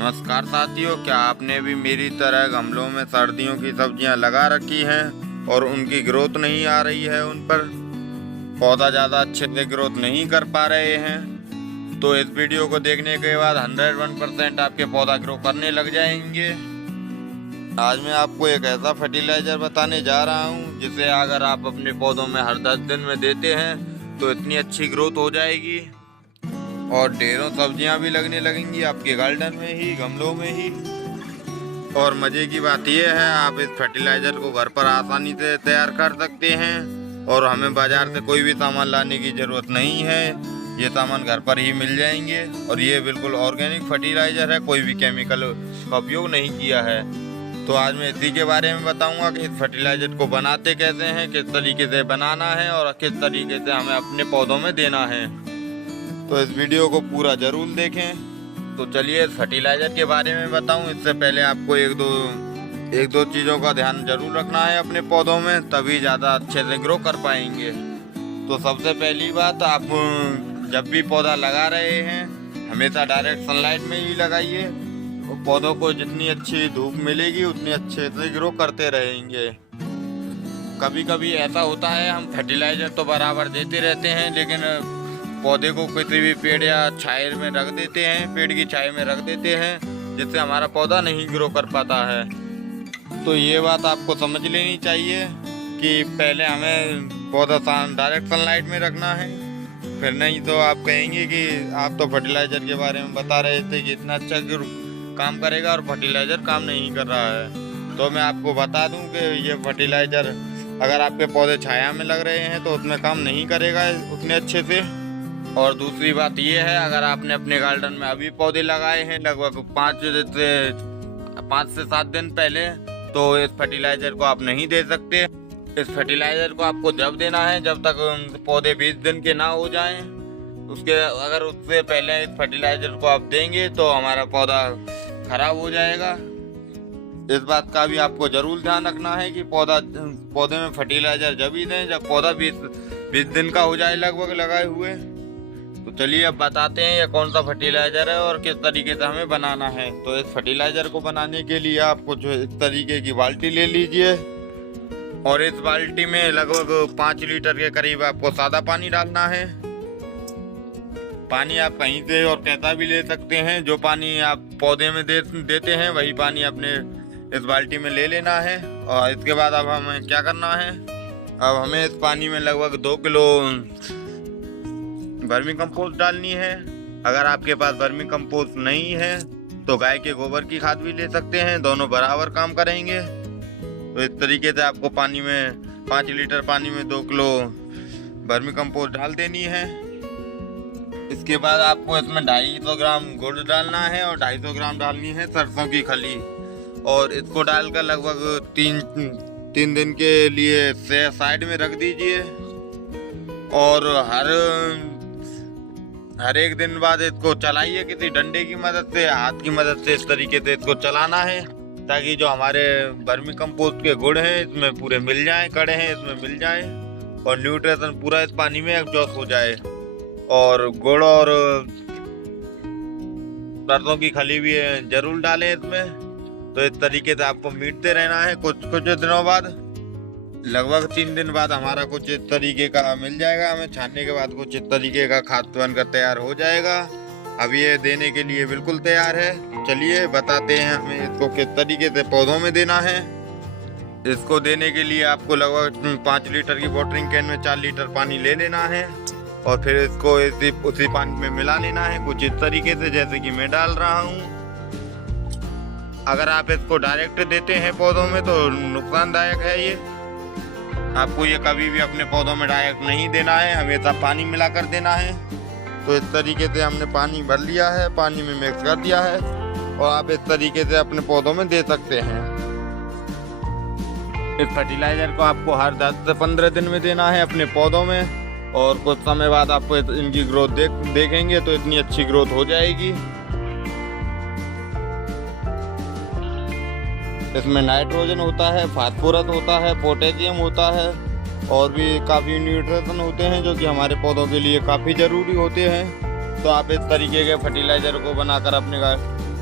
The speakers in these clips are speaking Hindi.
नमस्कार साथियों, क्या आपने भी मेरी तरह गमलों में सर्दियों की सब्जियां लगा रखी हैं और उनकी ग्रोथ नहीं आ रही है, उन पर पौधा ज़्यादा अच्छे से ग्रोथ नहीं कर पा रहे हैं? तो इस वीडियो को देखने के बाद 101% आपके पौधा ग्रो करने लग जाएंगे। आज मैं आपको एक ऐसा फर्टिलाइज़र बताने जा रहा हूं जिसे अगर आप अपने पौधों में हर 10 दिन में देते हैं तो इतनी अच्छी ग्रोथ हो जाएगी और ढेरों सब्जियां भी लगने लगेंगी आपके गार्डन में ही, गमलों में ही। और मज़े की बात यह है, आप इस फर्टिलाइज़र को घर पर आसानी से तैयार कर सकते हैं और हमें बाज़ार से कोई भी सामान लाने की ज़रूरत नहीं है। ये सामान घर पर ही मिल जाएंगे और ये बिल्कुल ऑर्गेनिक फर्टिलाइज़र है, कोई भी केमिकल का उपयोग नहीं किया है। तो आज मैं इसी के बारे में बताऊंगा कि इस फर्टिलाइज़र को बनाते कैसे हैं, किस तरीके से बनाना है और किस तरीके से हमें अपने पौधों में देना है। तो इस वीडियो को पूरा ज़रूर देखें। तो चलिए इस फर्टिलाइज़र के बारे में बताऊं, इससे पहले आपको एक दो चीज़ों का ध्यान जरूर रखना है अपने पौधों में, तभी ज़्यादा अच्छे से ग्रो कर पाएंगे। तो सबसे पहली बात, आप जब भी पौधा लगा रहे हैं हमेशा डायरेक्ट सनलाइट में ही लगाइए। पौधों को जितनी अच्छी धूप मिलेगी उतनी अच्छे से ग्रो करते रहेंगे। कभी कभी ऐसा होता है, हम फर्टिलाइज़र तो बराबर देते रहते हैं लेकिन पौधे को किसी भी पेड़ या छाया में रख देते हैं, पेड़ की छाया में रख देते हैं, जिससे हमारा पौधा नहीं ग्रो कर पाता है। तो ये बात आपको समझ लेनी चाहिए कि पहले हमें पौधा डायरेक्ट सनलाइट में रखना है, फिर नहीं तो आप कहेंगे कि आप तो फर्टिलाइज़र के बारे में बता रहे थे कि इतना अच्छा काम करेगा और फर्टिलाइज़र काम नहीं कर रहा है। तो मैं आपको बता दूं कि ये फर्टिलाइज़र अगर आपके पौधे छाया में लग रहे हैं तो उसमें काम नहीं करेगा उतने अच्छे से। और दूसरी बात ये है, अगर आपने अपने गार्डन में अभी पौधे लगाए हैं लगभग 5 से 7 दिन पहले, तो इस फर्टिलाइज़र को आप नहीं दे सकते। इस फर्टिलाइज़र को आपको जब देना है जब तक पौधे 20 दिन के ना हो जाएं। अगर उससे पहले इस फर्टिलाइज़र को आप देंगे तो हमारा पौधा खराब हो जाएगा। इस बात का भी आपको ज़रूर ध्यान रखना है कि पौधे में फर्टिलाइज़र जब ही दें जब पौधा 20 दिन का हो जाए लगभग लगाए हुए। तो चलिए अब बताते हैं ये कौन सा फर्टिलाइज़र है और किस तरीके से हमें बनाना है। तो इस फर्टिलाइज़र को बनाने के लिए आपको जो इस तरीके की बाल्टी ले लीजिए और इस बाल्टी में लगभग 5 लीटर के करीब आपको सादा पानी डालना है। पानी आप कहीं से और कैसा भी ले सकते हैं, जो पानी आप पौधे में देते हैं वही पानी अपने इस बाल्टी में ले लेना है। और इसके बाद अब हमें क्या करना है, अब हमें इस पानी में लगभग 2 किलो वर्मी कंपोस्ट डालनी है। अगर आपके पास वर्मी कंपोस्ट नहीं है तो गाय के गोबर की खाद भी ले सकते हैं, दोनों बराबर काम करेंगे। तो इस तरीके से आपको 5 लीटर पानी में 2 किलो वर्मी कंपोस्ट डाल देनी है। इसके बाद आपको इसमें 250 ग्राम गुड़ डालना है और 250 ग्राम डालनी है सरसों की खली, और इसको डालकर लगभग 3 दिन के लिए साइड में रख दीजिए। और हर एक दिन बाद इसको चलाइए किसी डंडे की मदद से, हाथ की मदद से इस तरीके से इसको चलाना है ताकि जो हमारे वर्मी कंपोस्ट के गुड़ हैं इसमें पूरे मिल जाएं, कड़े हैं इसमें मिल जाएं और न्यूट्रिशन पूरा इस पानी में एब्जॉर्ब हो जाए। और गुड़ और सरसों की खली भी जरूर डालें इसमें। तो इस तरीके से आपको मीटते रहना है। कुछ दिनों बाद, लगभग 3 दिन बाद हमारा कुछ इस तरीके का मिल जाएगा। हमें छानने के बाद कुछ इस तरीके का खाद बनकर तैयार हो जाएगा। अब ये देने के लिए बिल्कुल तैयार है। चलिए बताते हैं हमें इसको किस तरीके से पौधों में देना है। इसको देने के लिए आपको लगभग 5 लीटर की वाटरिंग कैन में 4 लीटर पानी ले लेना है और फिर इसको उसी पानी में मिला लेना है कुछ इस तरीके से जैसे कि मैं डाल रहा हूँ। अगर आप इसको डायरेक्ट देते हैं पौधों में तो नुकसानदायक है ये। आपको ये कभी भी अपने पौधों में डायरेक्ट नहीं देना है, हमेशा पानी मिलाकर देना है। तो इस तरीके से हमने पानी भर लिया है, पानी में मिक्स कर दिया है और आप इस तरीके से अपने पौधों में दे सकते हैं। इस फर्टिलाइज़र को आपको हर 10 से 15 दिन में देना है अपने पौधों में और कुछ समय बाद आपको इनकी ग्रोथ देखेंगे तो इतनी अच्छी ग्रोथ हो जाएगी। इसमें नाइट्रोजन होता है, फास्फोरस होता है, पोटेशियम होता है और भी काफ़ी न्यूट्रिशन होते हैं जो कि हमारे पौधों के लिए काफ़ी ज़रूरी होते हैं। तो आप इस तरीके के फर्टिलाइज़र को बनाकर अपने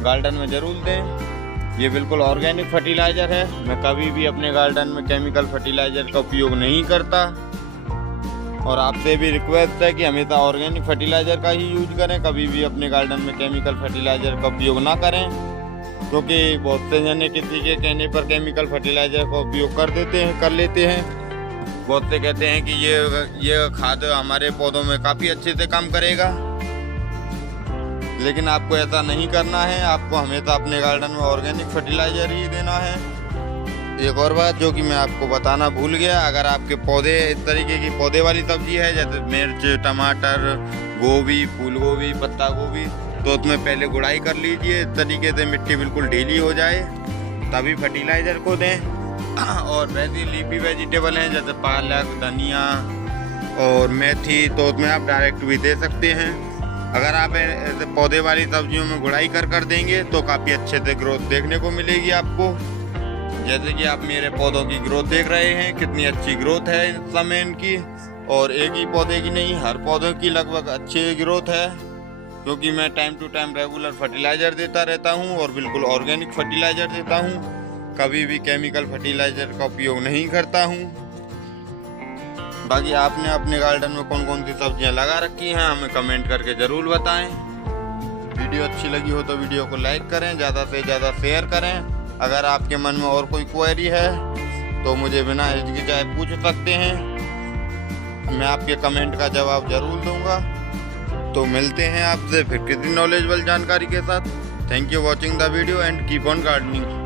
गार्डन में ज़रूर दें। ये बिल्कुल ऑर्गेनिक फर्टिलाइज़र है। मैं कभी भी अपने गार्डन में केमिकल फर्टिलाइज़र का उपयोग नहीं करता और आपसे भी रिक्वेस्ट है कि हमेशा ऑर्गेनिक फर्टिलाइज़र का ही यूज करें। कभी भी अपने गार्डन में केमिकल फर्टिलाइज़र का उपयोग ना करें, क्योंकि बहुत से जने किसी के कहने पर केमिकल फर्टिलाइज़र का उपयोग कर लेते हैं। बहुत से कहते हैं कि ये खाद हमारे पौधों में काफ़ी अच्छे से काम करेगा, लेकिन आपको ऐसा नहीं करना है। आपको हमेशा अपने गार्डन में ऑर्गेनिक फर्टिलाइज़र ही देना है। एक और बात जो कि मैं आपको बताना भूल गया, अगर आपके पौधे इस तरीके की पौधे वाली सब्जी है जैसे मिर्च, टमाटर, गोभी, फूल गोभी, पत्ता गोभी, तो उसमें पहले गुड़ाई कर लीजिए। इस तरीके से मिट्टी बिल्कुल ढीली हो जाए तभी फर्टिलाइज़र को दें। और वैसे लीफी वेजिटेबल हैं जैसे पालक, धनिया और मेथी, तो उसमें आप डायरेक्ट भी दे सकते हैं। अगर आप ऐसे पौधे वाली सब्जियों में गुड़ाई कर देंगे तो काफ़ी अच्छे से ग्रोथ देखने को मिलेगी आपको। जैसे कि आप मेरे पौधों की ग्रोथ देख रहे हैं, कितनी अच्छी ग्रोथ है इस समय इनकी। और एक ही पौधे की नहीं, हर पौधे की लगभग अच्छी ग्रोथ है, क्योंकि मैं time to time regular fertiliser देता रहता हूँ और बिल्कुल ऑर्गेनिक फर्टिलाइज़र देता हूँ। कभी भी केमिकल फर्टिलाइज़र का उपयोग नहीं करता हूँ। बाकी आपने अपने गार्डन में कौन कौन सी सब्जियां लगा रखी हैं हमें कमेंट करके ज़रूर बताएं। वीडियो अच्छी लगी हो तो वीडियो को लाइक करें, ज़्यादा से ज़्यादा शेयर करें। अगर आपके मन में और कोई क्वेरी है तो मुझे बिना हिचकिचाए पूछ सकते हैं, मैं आपके कमेंट का जवाब ज़रूर दूँगा। तो मिलते हैं आपसे फिर किसी नॉलेजेबल जानकारी के साथ। Thank you watching the video and keep on gardening.